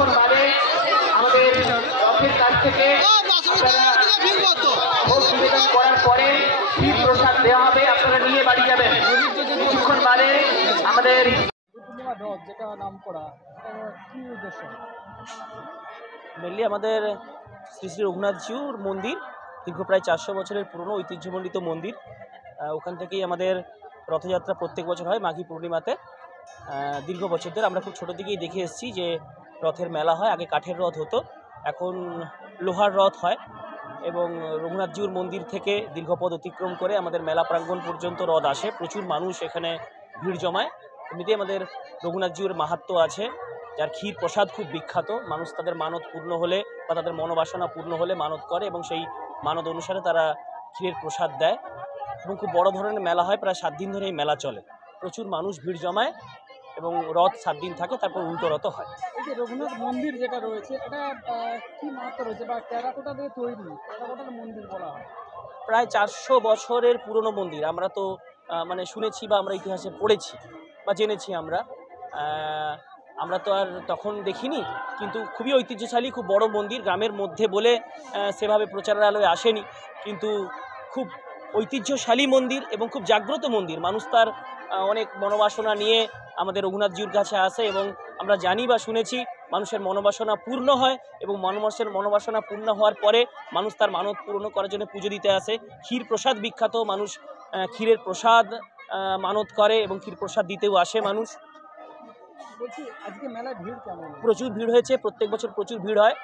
কিছুক্ষণ বাদে আমাদের রথের কাছ থেকে ভোগ নিবেদন করার পরে ক্ষীর প্রসাদ দেওয়া হবে, আপনারা নিয়ে বাড়ি যাবেন। কিছুক্ষণ বাদে আমাদের রথ যেটা নাম করা কি উদ্দেশ্য? মেনলি আমাদের শ্রী শ্রী রঘুনাথজিউর মন্দির, দীর্ঘ প্রায় 400 বছরের পুরনো ঐতিহ্যমণ্ডিত মন্দির। ওখান থেকেই আমাদের রথযাত্রা প্রত্যেক বছর হয় মাঘী পূর্ণিমাতে। দীর্ঘ বছর ধরে আমরা খুব ছোটো থেকেই দেখে এসেছি যে রথের মেলা হয়। আগে কাঠের রথ হতো, এখন লোহার রথ হয় এবং রঘুনাথজিউর মন্দির থেকে দীর্ঘপথ অতিক্রম করে আমাদের মেলা প্রাঙ্গণ পর্যন্ত রথ আসে। প্রচুর মানুষ এখানে ভিড় জমায়। এমনিতেই আমাদের রঘুনাথজিউর মাহাত্ম্য আছে, যার ক্ষীর প্রসাদ খুব বিখ্যাত। মানুষ তাদের মানত পূর্ণ হলে বা তাদের মনোবাসনা পূর্ণ হলে মানত করে এবং সেই মানত অনুসারে তারা ক্ষীরের প্রসাদ দেয় এবং খুব বড় ধরনের মেলা হয়। প্রায় 7 দিন ধরে এই মেলা চলে, প্রচুর মানুষ ভিড় জমায় এবং রথ 7 দিন থাকে, তারপর উল্টো রথ হয়। এই যে রঘুনাথ মন্দির যেটা রয়েছে এটা কি মাহাত্ম্য রয়েছে বা টেরাকোটা দিয়ে তৈরি, টেরাকোটার মন্দির বলা হয়? প্রায় 400 বছরের পুরনো মন্দির। আমরা তো মানে শুনেছি বা আমরা ইতিহাসে পড়েছি বা জেনেছি। আমরা তো আর তখন দেখিনি, কিন্তু খুবই ঐতিহ্যশালী, খুব বড় মন্দির। গ্রামের মধ্যে বলে সেভাবে প্রচারের আলোয় আসেনি, কিন্তু খুব ঐতিহ্যশালী মন্দির এবং খুব জাগ্রত মন্দির। মানুষ তার অনেক মনোবাসনা নিয়ে আমাদের রঘুনাথজিউর কাছে আসে এবং আমরা জানি বা শুনেছি মানুষের মনোবাসনা পূর্ণ হয় এবং মানুষের মনোবাসনা পূর্ণ হওয়ার পরে মানুষ তার মানত পূর্ণ করার জন্য পুজো দিতে আসে। ক্ষীর প্রসাদ বিখ্যাত, মানুষ ক্ষীরের প্রসাদ মানত করে এবং ক্ষীর প্রসাদ দিতেও আসে মানুষ। বলছি আজকে মেলায় ভিড় কেমন? প্রচুর ভিড় হয়েছে, প্রত্যেক বছর প্রচুর ভিড় হয়।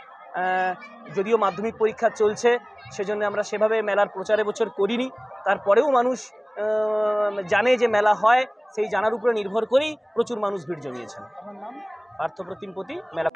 যদিও মাধ্যমিক পরীক্ষা চলছে, সেজন্য আমরা সেভাবে মেলার প্রচার এবছর করিনি। তারপরেও মানুষ জানে যে মেলা হয়, সেই জানার উপরে নির্ভর করেই প্রচুর মানুষ ভিড় জমিয়েছেন। আমার নাম পার্থপ্রতিম পতি, মেলা।